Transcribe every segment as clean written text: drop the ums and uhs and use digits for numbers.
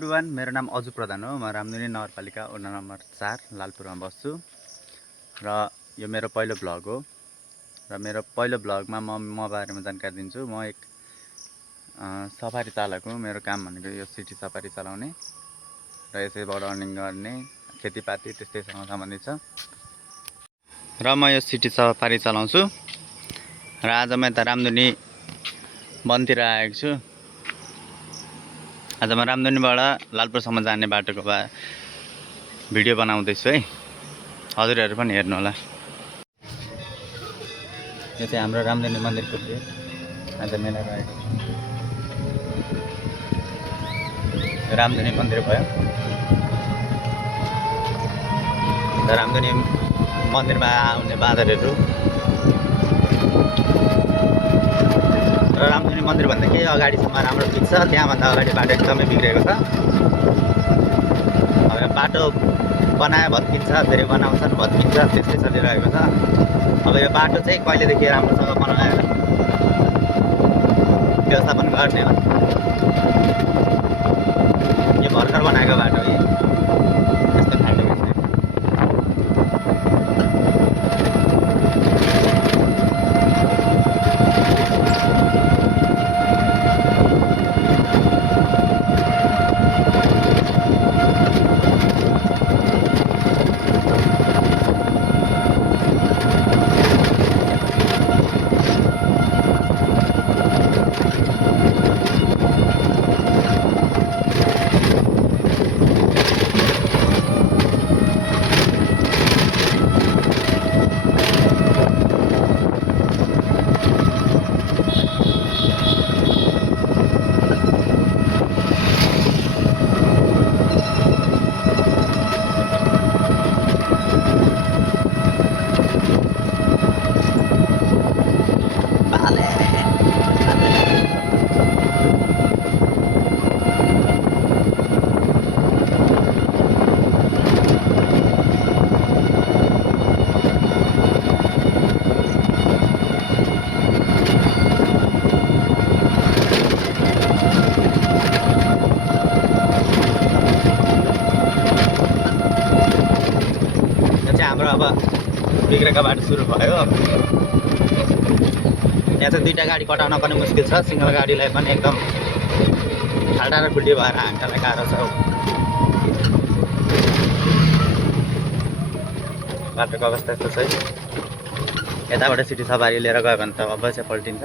Everyone, मेरो नाम अजु प्रधान हो। म रामधुनी नगरपालिका वडा नम्बर 4 लालपुरमा बस्छु र यो मेरो पहिलो भ्लग हो। र मेरो पहिलो भ्लगमा म बारेमा जानकारी दिन्छु। म एक सफारी चालक हुँ। मेरो काम भनेको यो सिटी सफारी चलाउने र यसैबाट अर्निङ गर्ने खेतीपाती त्यस्तैसँग सम्बन्धित छ। र म यो सिटी सफारी चलाउँछु र आज म यता रामधुनी वनतिर आएको छु। आज म रामधुनीबाट लालपुरसम्म जाने बाटोको भिडियो बनाउँदैछु है। हजुरहरू पनि हेर्नु होला। यो चाहिँ हाम्रो रामधुनी मन्दिरको गेट। आज मेला रहेको छ। रामधुनी मन्दिर भयो। रामधुनी मन्दिरमा आउने बादरहरू र रामधुनी मन्दिरभन्दा केही अगाडिसम्म राम्रो पिच छ। त्यहाँभन्दा अगाडि बाटो एकदमै बिग्रेको छ। अब बाटो बनायो भत्किन्छ, फेरि बनाउँछन् भत्किन्छ, त्यस्तै चलिरहेको छ। अब यो बाटो चाहिँ कहिलेदेखि राम्रोसँग बनाएर व्यवस्थापन गर्ने हो। यो भर्खर बनाएको बाटो हो। यस्तो खालको हाम्रो अब बिग्रेको बाटो सुरु भयो। यहाँ चाहिँ दुईवटा गाडी कटाउन पनि मुस्किल छ। सिङ्गल गाडीलाई पनि एकदम खाल्टा र खुल्टी भएर हामीलाई गाह्रो छ। बाटोको अवस्था यस्तो छ। यताबाट सिटी सवारी लिएर गयो भने त अवश्य पल्टिन्छ।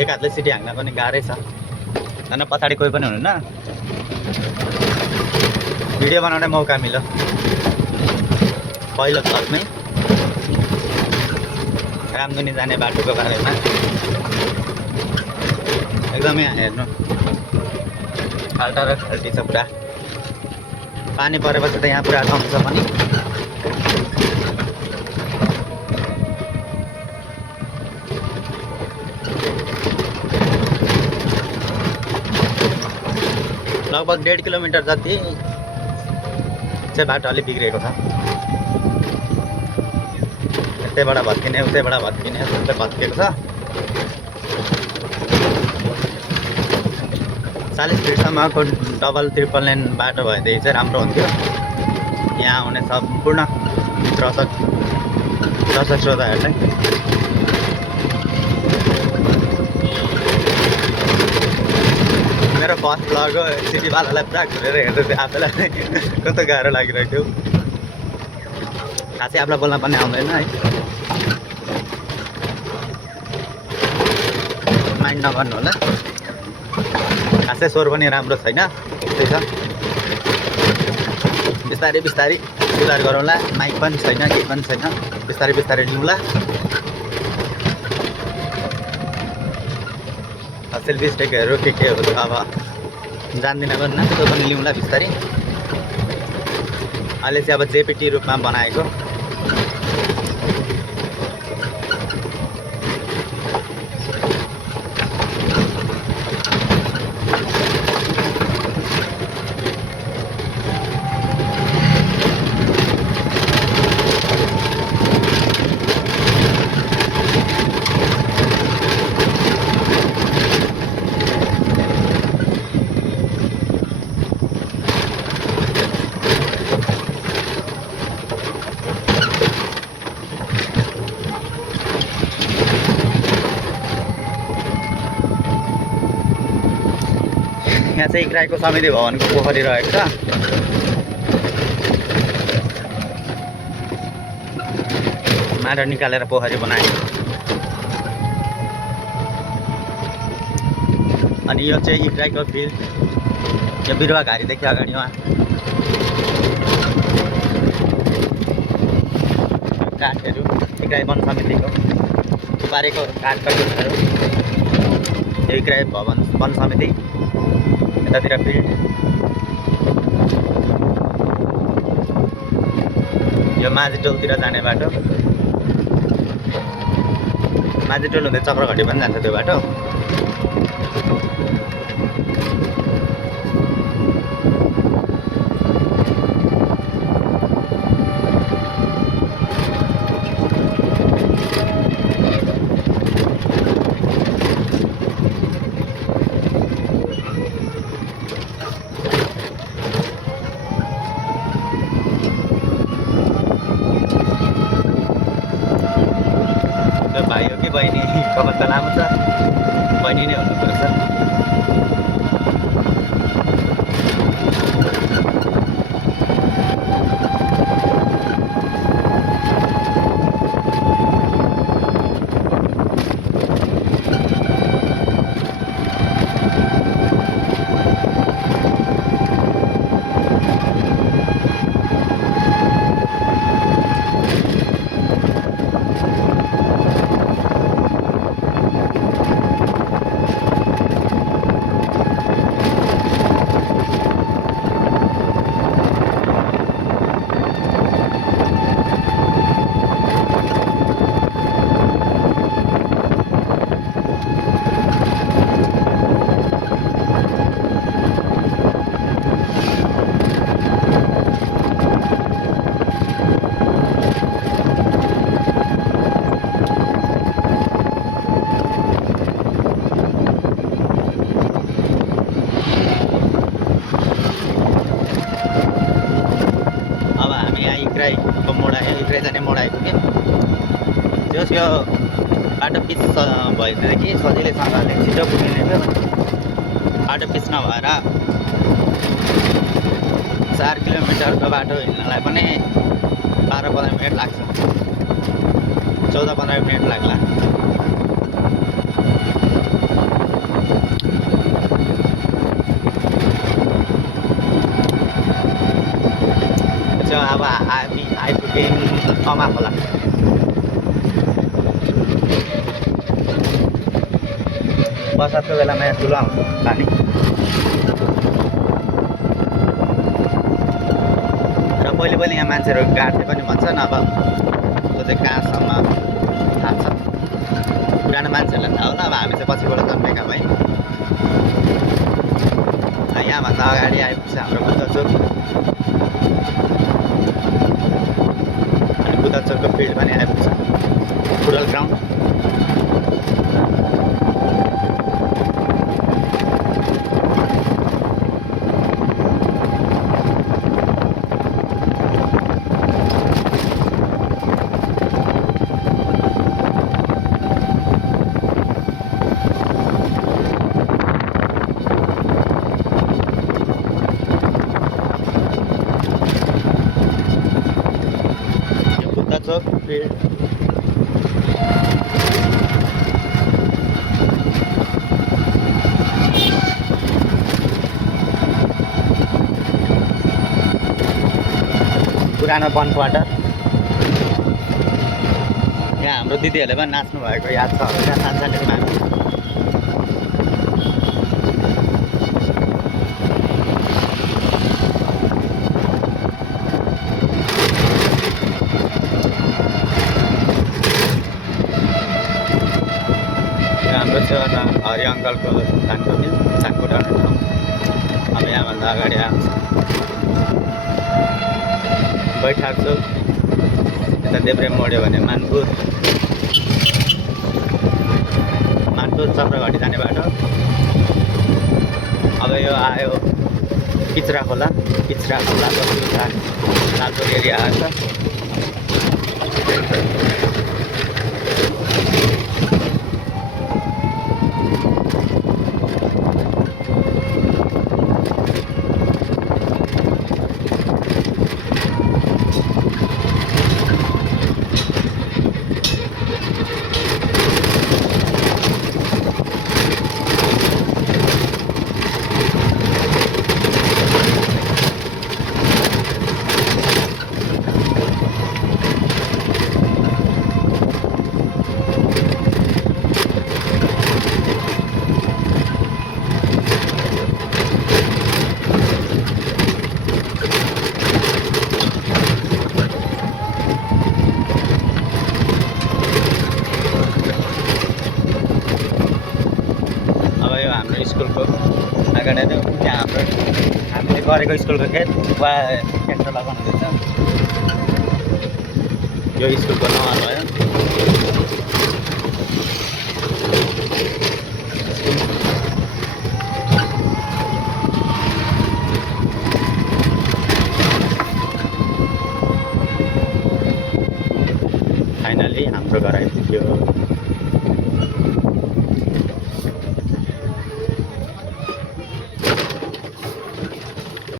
एक हातले सिटी हाँक्न पनि गाह्रै छ। झन् पछाडि कोही पनि हुनुहुन्न। भिडियो बनाउने मौका मिल्यो पहिलो भ्लगमै रामधुनी जाने बाटोको बारेमा। एकदमै हेर्नु खाल्टा र खाल्टी छ पुरा। पानी परेपछि त यहाँ पुरा ठाउँ छ पनि। लगभग 1.5 किलोमिटर जति चाहिँ बाटो अलिक बिग्रेको छ। यतैबाट भत्किने उतैबाट भत्किने यस्तै भत्किएको छ। 40 फिटसम्मको डबल ट्रिपल लेन बाटो भएदेखि चाहिँ राम्रो हुन्थ्यो। यहाँ आउने सम्पूर्ण दर्शक श्रोताहरूलाई मेरो फर्स्ट भ्लग हो। सिटीवालालाई पुरा घुरेर हेर्दै थियो। आफैलाई कस्तो गाह्रो लागिरहेको थियो। खासै आफूलाई बोल्न पनि आउँदैन है। माइन्ड नगर्नु होला। खासै स्वर पनि राम्रो छैन। त्यस्तै छ। बिस्तारै बिस्तारै सुधार गरौँला। माइक पनि छैन, केही पनि छैन। बिस्तारै बिस्तारै लिउँला। सेल्फी स्टिकहरू के हो अब जान्दिनँ पनि न, त्यो पनि लिउँला बिस्तारै। अहिले चाहिँ अब जेपिटी रूपमा बनाएको। यहाँ चाहिँ इक्राईको समिति भवनको पोखरी रहेको छ। माटो निकालेर पोखरी बनाएको। अनि यो चाहिँ इक्राईको फिल्ड, यो बिरुवा घारीदेखि अगाडि उहाँ काठहरू इक्राई वन समितिको पारेको काठका टुक्राहरू। यो इक्राई भवन वन समिति, यतातिर फिल्ड। यो माझीटोलतिर जाने बाटो। माझीटोल हुँदै चक्रघटी पनि जान्छ त्यो बाटो। भाइ हो कि बहिनी कपाल त लामो छ, बहिनी नै हुनुपर्छ। इक्राईको मोड आयो, इक्राई जाने मोड आइपुग्यो। जस यो बाटो पिच भएदेखि सजिलैसँगले छिटो पुगिने थियो। बाटो पिच नभएर 4 किलोमिटरको बाटो हिँड्नलाई पनि 12-15 मिनट लाग्छ, 14-15 मिनट लाग्ला। अब हामी आइपुग्यौँ कमा खोला। बर्सातको बेलामा यहाँ ठुलो आउँछ पानी। र पहिले यहाँ मान्छेहरू गाड्थे पनि भन्छन्। अब त्यो चाहिँ कहाँसम्म थाहा छ, पुरानो मान्छेहरूलाई थाहा होला। अब हामी चाहिँ पछिबाट जन्मेका भए। यहाँभन्दा अगाडि आइपुग्छ हाम्रो बुद्ध चोक। अनि बुद्ध चोकको फिल्ड पनि आइपुग्छ, फुटबल ग्राउन्ड। चोक फिल्ड पुरानो वन क्वार्टर। यहाँ हाम्रो दिदीहरूले पनि नाच्नु भएको याद छ होला सानसानोमा। त्यसो हरि अङ्कलको धानको मिल धान कुटाउने ठाउँ। अब यहाँभन्दा अगाडि आउँछ बैठाक चोक, यता देब्रे मोड्यो भने मानपुर चक्रघटी जाने बाटो। अब यो आयो किच्रा खोला लालपुर एरिया आएको छ। हाम्रो स्कुलको अगाडि त्यहाँ हामीले गरेको स्कुलको खेत वा ट्र्याक्टर लगाउनुहुँदैछ। यो स्कुलको नहर भयो। फाइनली हाम्रो घर आइपुग्यो।